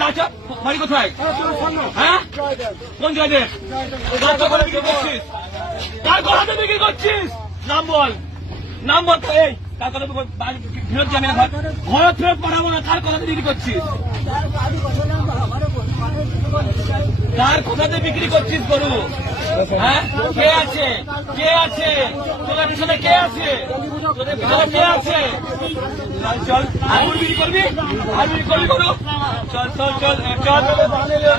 আচ্ছা হ্যাঁ জায়গায় বিক্রি করছিস নাম বল নাম বল তো, এই কার কথা বিক্রি- ফেরত যাবে না ঘর ঘর ফেরত পাঠাবো না কার কথা বিক্রি করছিস কার কথাতে বিক্রি করছিস গরু হ্যাঁ? কে আছে? কে আছে? তোদের পিছনে কে আছে? কে আছে? চল, আর বিক্রি করবি? বিক্রি করবি গরু চল চল চল চল।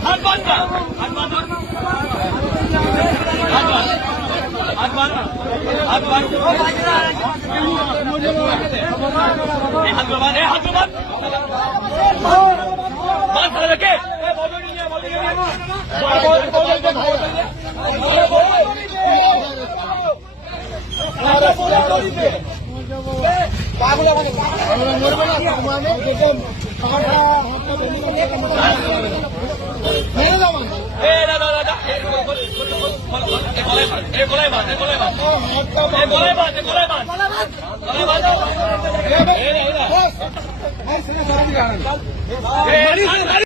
হাত বাঁধ হাত বাঁধ। হাত এই, হাত বাঁধ হাত বাঁধ। গলায় বাঁধ, গলায় বাঁধ, গলায় বাঁধ, গলায় বাঁধ। গলায় বাঁধ, 아니, 세상 사람이 가는 거. 네, 아, 아니, 아니, 아니.